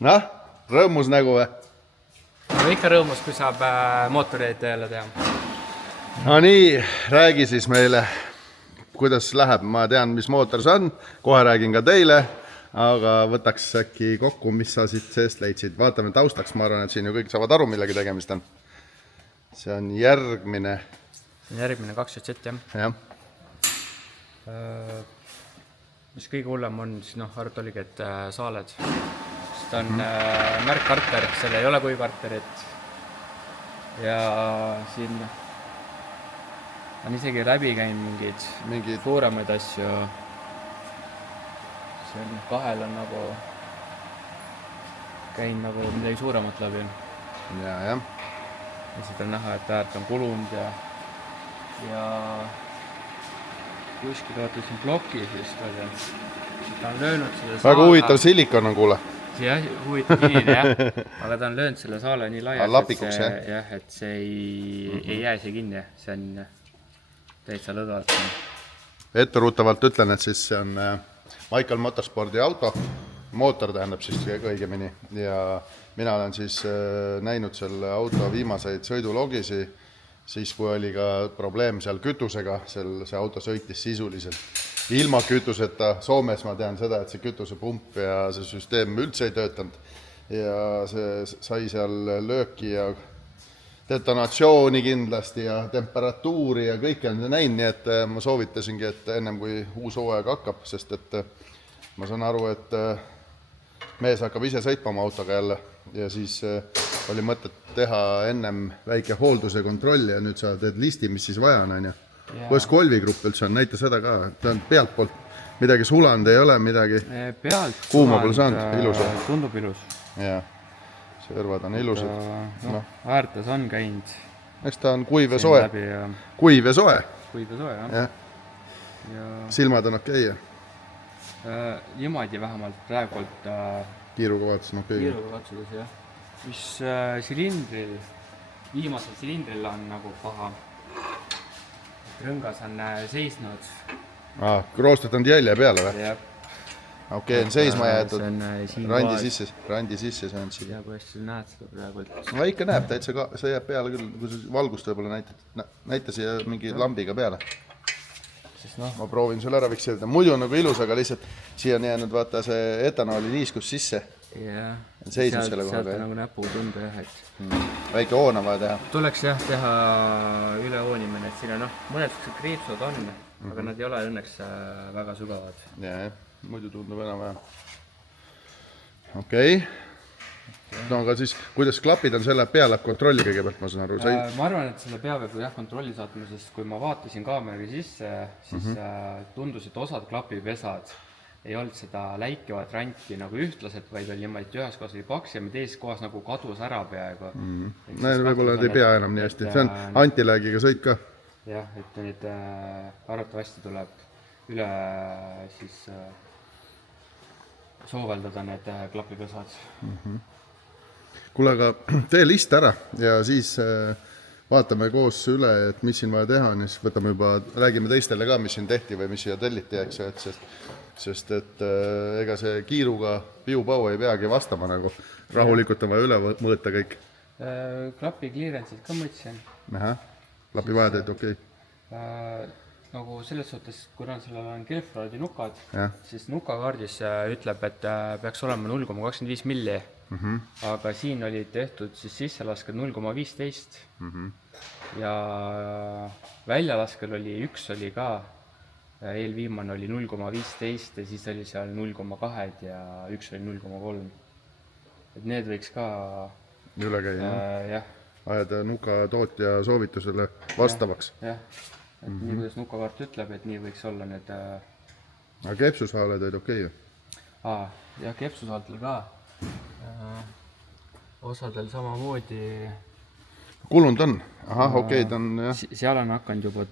Noh, rõõmus nägu või? No ikka rõõmus, kui saab mootoreid jälle teha. No nii, räägi siis meile, kuidas läheb. Ma tean, mis mootor see on, kohe räägin ka teile, aga võtaks äkki kokku, mis sa siit seest leidsid. Vaatame taustaks, ma arvan, et siin ju kõik saavad aru, millega tegemist on. See on järgmine. Järgmine 2.7, jah. Mis kõige hullem on, siis arvut oligi, et saaled. Ta on märkkarter, seal ei ole kuivkarterit. Ja siin on isegi läbi käinud mingid suuremaid asju. See on kahel on nagu käinud nagu midagi suuremat läbi. Ja. Ja siit on näha, et äärt on kulunud ja kuskil ootab siin plokis vist oli. Ta on löönud selle saale. Väga huvitav silikon on, kuule. Jah, huvitav kinni, jah. Aga ta on löönud selle saale nii laiaks, et see ei jää siia kinni. See on täitsa lõdvalt. Etteruutavalt ütlen, et siis see on Michael Motorspordi auto. Mootor tähendab siis õigemini. Ja mina olen siis näinud selle auto viimaseid sõidulogisi, siis kui oli ka probleem seal kütusega, see auto sõitis sisuliselt ilma kütuseta. Soomes ma tean seda, et see kütusepump ja see süsteem üldse ei töötanud ja see sai seal lööki ja detonatsiooni kindlasti ja temperatuuri ja kõike on näinud, nii et ma soovitasingi, et ennem kui uus hooaeg hakkab, sest et ma saan aru, et mees hakkab ise sõitma oma autoga jälle ja siis oli mõtet teha ennem väike hoolduse kontrolli ja nüüd sa teed listi, mis siis vaja on, ja. Kuidas kolvigrupp üldse on, näita seda ka, ta on pealt poolt, midagi sulanud ei ole, midagi kuuma pole saanud, ilus. Tundub ilus. Ja, servad on ilusad. Äärtes on käinud. Eks ta on kuiv ja soe. Kuiv ja soe. Kuiv ja soe, jah. Silmad on okei. Niimoodi vähemalt praegult kiiruga vaatasin okei. Kiiruga katsudes, jah. Mis silindril, viimasel silindril on nagu paha. Rõngas on seisnud. Roostet on jälje peale või? Jah. Okei, on seisma jäetud. Randi sisse see on siin. Ja kuidas sa näed seda praegult? No ikka näeb täitsa ka, see jääb peale küll, kui sa valgust võibolla näita siia mingi lambiga peale. Ma proovin sulle ära fikseerida. Muidu on nagu ilus, aga lihtsalt siia on jäänud vaata see etanooli niiskus sisse. Jah, sealt on nagu näpuga tunda, jah, et väike hoon on vaja teha. Tuleks jah teha ülehoonimine, et siin on mõned kriipsud on, aga nad ei ole õnneks väga sügavad. Jah, muidu tundub enam vähem. Okei. No aga siis, kuidas klapid on selle peale kontrolli kõigepealt, ma saan aru? Ma arvan, et selle pea võib jah kontrolli saatma, sest kui ma vaatasin kaameraga sisse, siis tundus, et osad klapipesad ei olnud seda läikivat ranti nagu ühtlaselt, vaid oli niimoodi, et ühes kohas oli paks ja teises kohas nagu kadus ära peaaegu. Võib-olla nad ei pea enam nii hästi. See on antiläägiga sõit ka. Jah, et nüüd arvatavasti tuleb üle siis sooveldada need klapipesad. Kuule, aga tee list ära ja siis vaatame koos üle, et mis siin vaja teha on ja siis võtame juba, räägime teistele ka, mis siin tehti või mis siia telliti, sest et ega see kiiruga piu-pau ei peagi vastama nagu. Rahulikult on vaja üle mõõta kõik. Klapi clearance'id ka mõtlesin. Klapi vajateid, okei. Nagu selles suhtes, kuna sellel on Gelfrodi nukad, siis nukakaardis ütleb, et peaks olema 0,25 milli. Aga siin oli tehtud siis sisselaskel 0,15 ja väljalaskel oli üks oli ka, eelviimane oli 0,15 ja siis oli seal 0,2 ja üks oli 0,3. Et need võiks ka üle käia, ajada nuka tootja soovitusele vastavaks. Jah, et nii kuidas nukakaart ütleb, et nii võiks olla need. Aga kepsusaaled olid okei ju? Jah, kepsusaaltel ka. Osadel samamoodi kulunud on? Okei, ta on jah. Seal on hakanud juba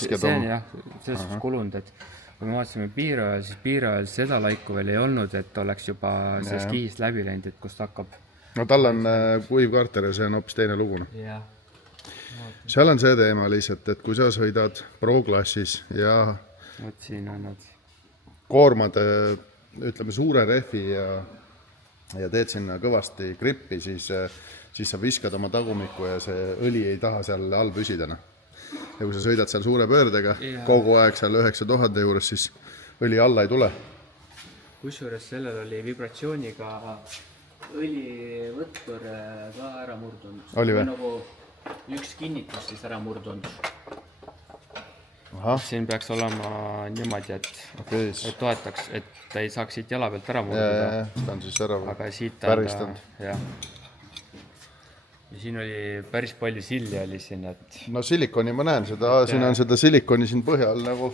see on jah, selles suhtes kulunud, et kui me vaatasime piirajal, siis piirajal seda laiku veel ei olnud, et oleks juba see skihist läbi läinud, et kust hakkab. No tal on kuivkarter ja see on hoopis teine lugune. Seal on see teema lihtsalt, et kui sa sõidad pro-klassis ja siin on nad koormad, ütleme suure rehvi ja ja teed sinna kõvasti grippi, siis sa viskad oma tagumikku ja see õli ei taha seal all püsida. Ja kui sa sõidad seal suure pöördega kogu aeg seal 9000 juures, siis õli alla ei tule. Kusjuures sellel oli vibratsiooniga õlivõttur ka ära murdunud. Oli või? Nagu üks kinnitus siis ära murdunud. Aha. Siin peaks olema niimoodi, et toetaks, et ta ei saaks siit jala pealt ära murduda. Ta on siis ära aga siit päristanud. Ja siin oli päris palju silli oli siin, et... No silikoni ma näen seda, siin on seda silikoni siin põhjal nagu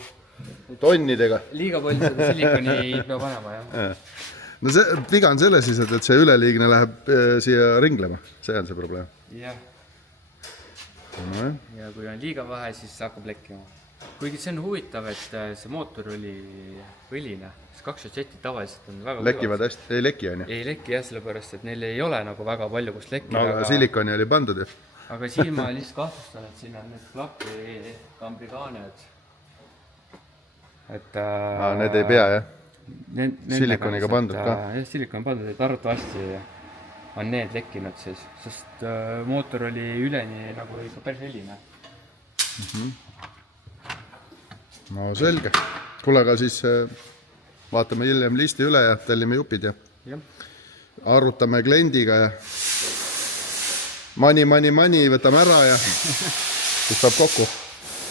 tonnidega. Liiga palju seda silikoni ei pea panema, jah. No see viga on selle siis, et see üleliigne läheb siia ringlema. See on see probleem. Jah. No, ja kui on liiga vähe, siis hakkab lekkima. Kuigi see on huvitav, et see mootor oli õline. 2 šotsetti tavaliselt on väga lekivad hästi, ei leki on ju? Ei leki jah, sellepärast, et neil ei ole nagu väga palju kust lekkida. No, aga silikoni oli pandud ju. Aga siin ma lihtsalt kahtlustan, et siin on need klapi kambrigaaned. Et... need ei pea, jah? Silikoniga pandud ka? Jah, silikon pandud, et arvatavasti on need lekkinud siis, sest mootor oli üleni nagu ikka päris õline. No selge. Kuule, aga siis vaatame hiljem listi üle ja tellime jupid ja arutame kliendiga ja mani, võtame ära ja siis saab kokku.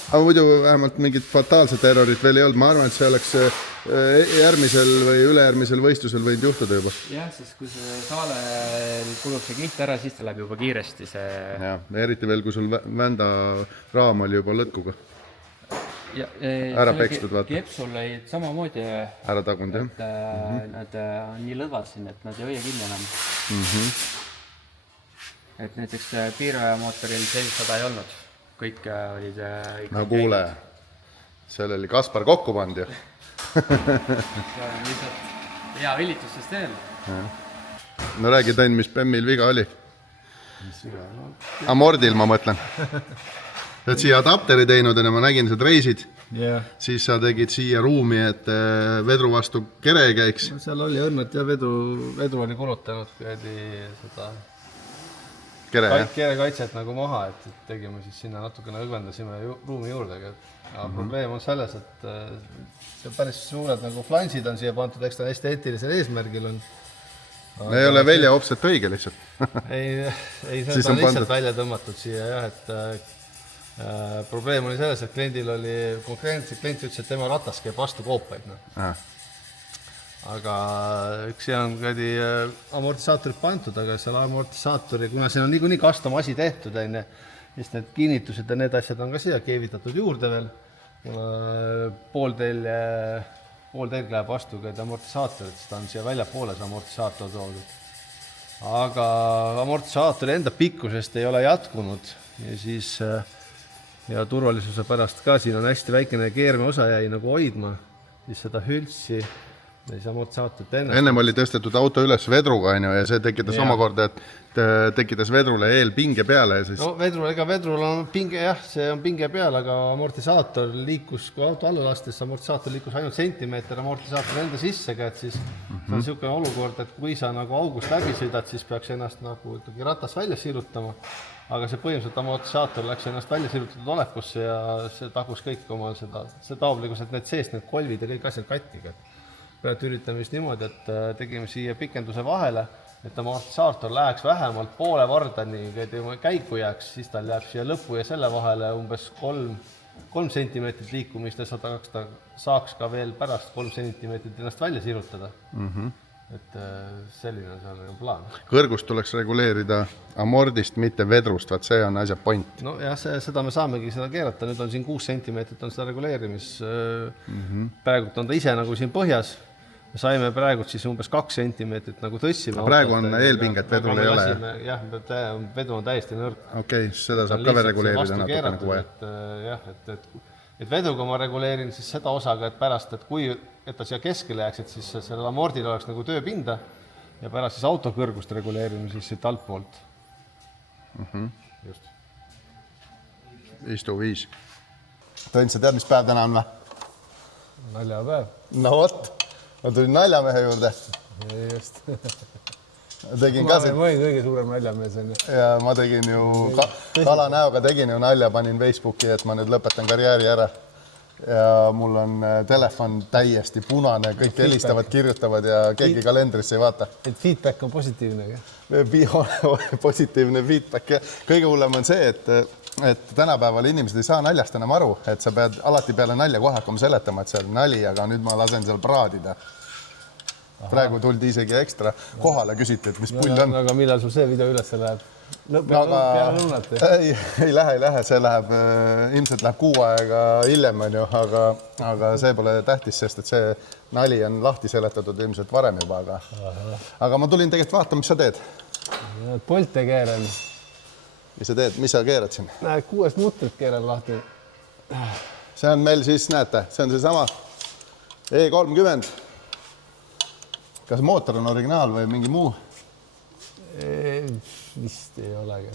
Aga muidu vähemalt mingit fataalset errorit veel ei olnud. Ma arvan, et see oleks järgmisel või ülejärgmisel võistlusel võinud juhtuda juba. Jah, siis kui see saalel kulub see kiht ära, siis ta läheb juba kiiresti see... Ja, eriti veel, kui sul vända raam oli juba lõtkuga. Ära pekstud, vaata. Kepsul olid samamoodi ära tagunud, jah. Et nad on nii lõdvad siin, et nad ei hoia kinni enam. Et näiteks piiraja mootoril sellist seda ei olnud. Kõik olid... No kuule, seal oli Kaspar kokku pand ju. See on lihtsalt hea vilitussüsteem. No räägi, Tõnn, mis Bemmil viga oli? Amordil ma mõtlen. Sa oled siia adapteri teinud ja ma nägin, sa reisid. Siis sa tegid siia ruumi, et vedru vastu kere ei käiks. Seal oli õnnelt ja vedru oli kulutanud seda kere kaitset nagu maha, et tegime siis sinna natukene õgvendasime ruumi juurde. Probleem on selles, et see päris suured nagu flansid on siia pandud, eks ta esteetilisel eesmärgil on. Ei ole välja opset õige lihtsalt. Ei, seda on lihtsalt välja tõmmatud siia, jah, et probleem oli selles, et kliendil oli, konkreetselt klient ütles, et tema ratas käib vastu koopaid. Aga üks see on amortisaatorid pandud, aga seal amortisaatori, kuna siin on niikuinii custom asi tehtud, siis need kinnitused ja need asjad on ka siia keevitatud juurde veel. Pool telg läheb vastu amortisaatorid, siis ta on siia väljapoole see amortisaator toodud. Aga amortisaatori enda pikkusest ei ole jätkunud ja siis ja turvalisuse pärast ka siin on hästi väikene keerme osa jäi nagu hoidma, siis seda hültsi ja siis amortisaatorit ennast. Ennem oli tõstetud auto üles vedruga ja see tekitas omakorda, et tekitas vedrule eelpinge peale. Siis... No vedrul on pinge, jah, see on pinge peale, aga amortisaator liikus, kui auto alla lastes, amortisaator liikus ainult sentimeeter amortisaator enda sissega, et siis see on niisugune olukord, et kui sa nagu august läbi sõidad, siis peaks ennast nagu ikkagi ratast välja sirutama. Aga see põhimõtteliselt amortisaator läks ennast välja sirutatud olekusse ja see tagus kõik oma see taobligus, et need seest, need kolvid ja kõik asjad katkiga. Praegu üritame just niimoodi, et tegime siia pikenduse vahele, et amortisaator läheks vähemalt poole vardani käiku jääks, siis tal jääb siia lõpu ja selle vahele umbes 3 sentimeetrit liikumist ja ta saaks ka veel pärast 3 sentimeetrit ennast välja sirutada. Et selline on see plaan. Kõrgust tuleks reguleerida amordist, mitte vedrust, vaat see on asja point. No jah, seda me saamegi seda keerata, nüüd on siin 6 sentimeetrit on seda reguleerimis. Praegult on ta ise nagu siin põhjas. Me saime praegult siis umbes 2 sentimeetrit nagu tõssime. Praegu on eelpinget, vedrul ei ole. Jah, vedru on täiesti nõrk. Okei, seda saab ka veel reguleerida natuke nagu vaja. Jah, et vedruga ma reguleerin siis seda osaga, et pärast, et ta siia keskele jääks, et siis sellel amordil oleks nagu tööpinda ja pärast siis auto kõrgust reguleerime siis siit altpoolt. Just. Istu 5. Tõnn, sa tead, mis päev täna on või? Naljapäev. No vot, ma tulin naljamehe juurde. Just. tegin ka siin ma olin kõige suurem naljamees on ju. ja ma tegin ju kala näoga tegin ju nalja, panin Facebooki, et ma nüüd lõpetan karjääri ära. Ja mul on telefon täiesti punane, kõik helistavad, kirjutavad ja keegi kalendrisse ei vaata. Et feedback on positiivne. Positiivne feedback ja kõige hullem on see, et tänapäeval inimesed ei saa naljast enam aru, et sa pead alati peale nalja kohe hakkama seletama, et see on nali, aga nüüd ma lasen seal praadida. Praegu tuldi isegi ekstra kohale, küsiti, et mis pull on. Aga millal sul see video üles läheb? Peale lõunat? Ei lähe, see läheb, ilmselt läheb 6 aega hiljem, on ju, aga see pole tähtis, sest et see nali on lahti seletatud ilmselt varem juba, aga ma tulin tegelikult vaatama, mis sa teed. Polte keeran. Mis sa teed, mis sa keerad siin? Näed, 6 mutrit keeran lahti. See on meil siis, näete, see on see sama E30. Kas mootor on originaal või mingi muu? Vist ei olegi.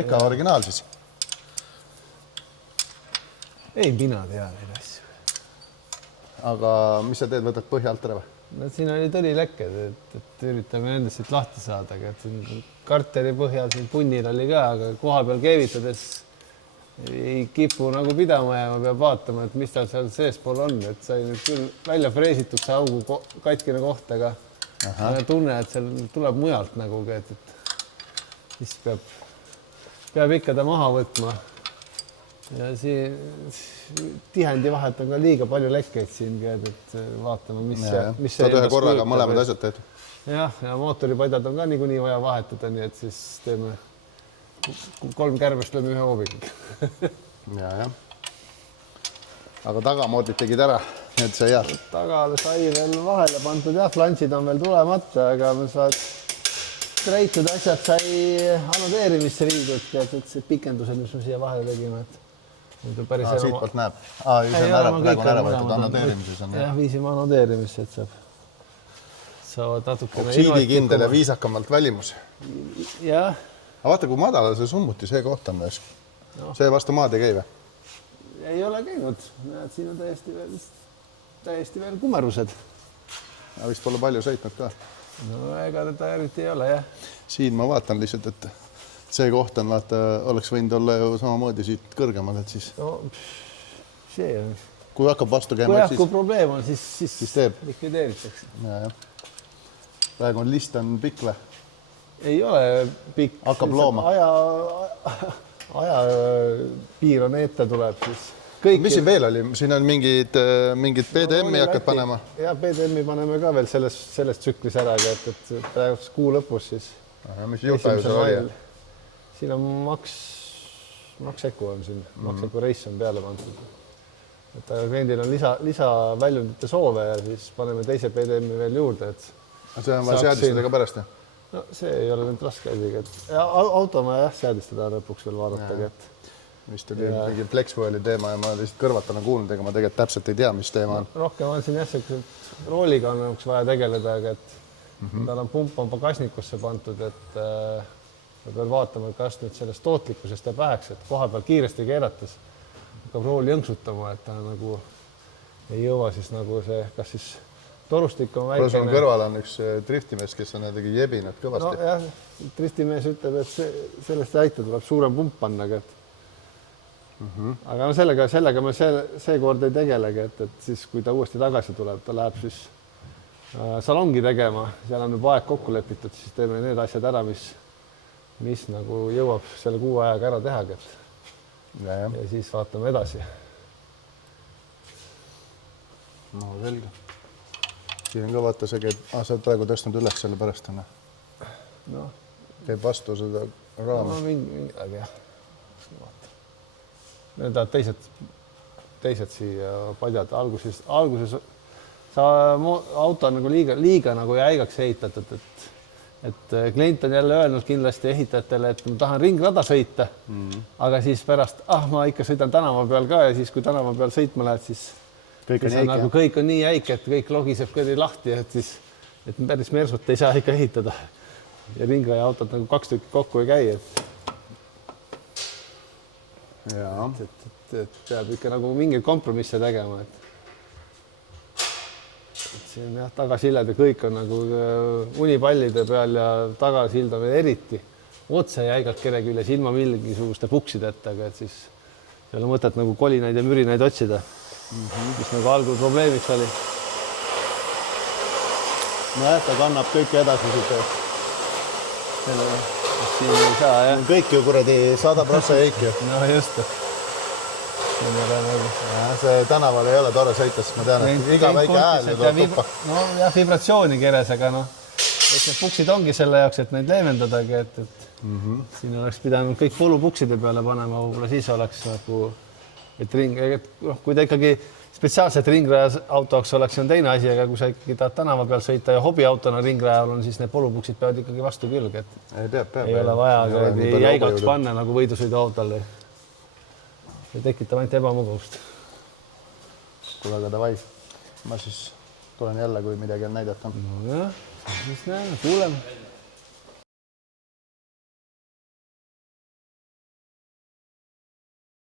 Ikka originaal siis. Ei, mina tean neid asju. Aga mis sa teed, võtad põhja alt ära või? No siin oli tõlilekked, et üritame nendest siit lahti saada, et karteri põhjal siin punnil oli ka, aga koha peal keevitades ei kipu nagu pidama ja ma peab vaatama, et mis tal seal seespool on, et sai nüüd küll välja freesitud see augu katkine koht, aga tunne, et seal tuleb mujalt nagu, et siis peab ikka ta maha võtma. Ja siin tihendi vahet on ka liiga palju lekkeid siin, et vaatame, mis see... Saad ühe korraga mõlemad asjad teed. Ja mootoripadjad on ka niikuinii vaja vahetada, nii et siis teeme 3 kärbest lööme ühe hoobiga. Ja. Aga tagamoodid tegid ära, et see hea. Tagale sai veel vahele pandud, flanšid on veel tulemata, aga me saad treitud asjad sai anodeerimisse viidud, et see pikendused, mis me siia vahele tegime, et siit poolt näeb. Praegu on ära võetud anodeerimises. Jah, viisime anodeerimisse, et saavad natukene... Oksiidikindel ja viisakamalt välimus. Jah. Aga vaata, kui madala see summuti see koht on. See vastu maad ei käi või? Ei ole käinud. Näed, siin on täiesti veel kumerused. Vist pole palju sõitnud ka. No ega ta eriti ei ole, jah. Siin ma vaatan lihtsalt, et see koht on, vaata, oleks võinud olla ju samamoodi siit kõrgemal, et siis... No, see on... Kui hakkab vastu käima, kui probleem on, siis likvideeritakse. Praegu on list on pikk või? Ei ole pikk. Hakkab looma. Aja piir on ette tuleb siis. Mis siin veel oli? Siin on mingid PDM-i hakkad panema? Ja PDM-i paneme ka veel selles tsüklis ära, et praegu kuu lõpus siis. Mis juhtaju seal oli? Siin on Maxeco on siin. Maxeco Race on peale pandud. Et kliendil on lisaväljundite soove ja siis paneme teise PDM-i veel juurde. See on vaja seadistada ka pärast? No see ei ole nüüd raske asjagi. Auto ma seadistada lõpuks veel vaadata. Vist oli mingi Flexfueli teema ja ma lihtsalt kõrvatana kuulnud, ega ma tegelikult täpselt ei tea, mis teema on. Rohkem on siin jässelt rooliga on üks vaja tegeleda, aga tal on pump on pagasnikusse pandud, et ma pean vaatama, kas nüüd sellest tootlikkusest jääb väheks, et koha peal kiiresti keerates hakkab rool jõnksutama, et ta nagu ei jõua siis nagu see, kas siis torustik on väikene. Sul kõrval on üks driftimees, kes on näitegi jebinud kõvasti. No jah, driftimees ütleb, et sellest ei aita, tuleb suurem pump panna, aga no sellega me seekord ei tegelegi, et siis kui ta uuesti tagasi tuleb, ta läheb siis salongi tegema, seal on juba aeg kokku lepitud, siis teeme need asjad ära, mis nagu jõuab selle kuu ajaga ära tehagi. Ja siis vaatame edasi. No selge. Siin on ka vaata, see käib, sa oled praegu tõstnud üles selle pärast, no. Käib vastu seda raami. No mingi, aga jah. Need teised siia padjad. Alguses auto on nagu liiga nagu jäigaks ehitatud, et klient on jälle öelnud kindlasti ehitajatele, et ma tahan ringrada sõita, aga siis pärast, ma ikka sõidan tänava peal ka ja siis, kui tänava peal sõitma lähed, siis kõik on nii jäik, et kõik logiseb kõrri lahti, et siis et päris mersut ei saa ikka ehitada. Ja ringraja autod nagu 2 tükki kokku ei käi, et peab ikka nagu mingeid kompromisse tegema, et siin jah, tagasilled ja kõik on nagu unipallide peal ja tagasild on veel eriti otse jäigalt kere küljes ilma mingisuguste puksideta, aga et siis ei ole mõtet nagu kolinaid ja mürinaid otsida, mis nagu algul probleemiks oli. nojah, ta kannab kõike edasi siit. Siin ei saa jah. Kõik ju kuradi 100% kõik ju. No just. See tänaval ei ole tore sõita, sest ma tean, et iga väike hääl tuleb tuppa. No jah, vibratsiooni keres, aga noh, eks need puksid ongi selle jaoks, et neid leevendadagi, et siin oleks pidanud kõik polupukside peale panema, võib-olla siis oleks nagu, et kui ta ikkagi spetsiaalselt ringrajas autoks oleks, on teine asi, aga kui sa ikkagi tahad tänava peal sõita ja hobiautona ringrajal on, siis need polupuksid peavad ikkagi vastu külge, et ei ole vaja jäigaks panna nagu võidusõiduautole. See tekitab ainult ebamugavust. Kuule, aga davai. Ma siis tulen jälle, kui midagi on näidata. No jah, siis näeme, kuuleme.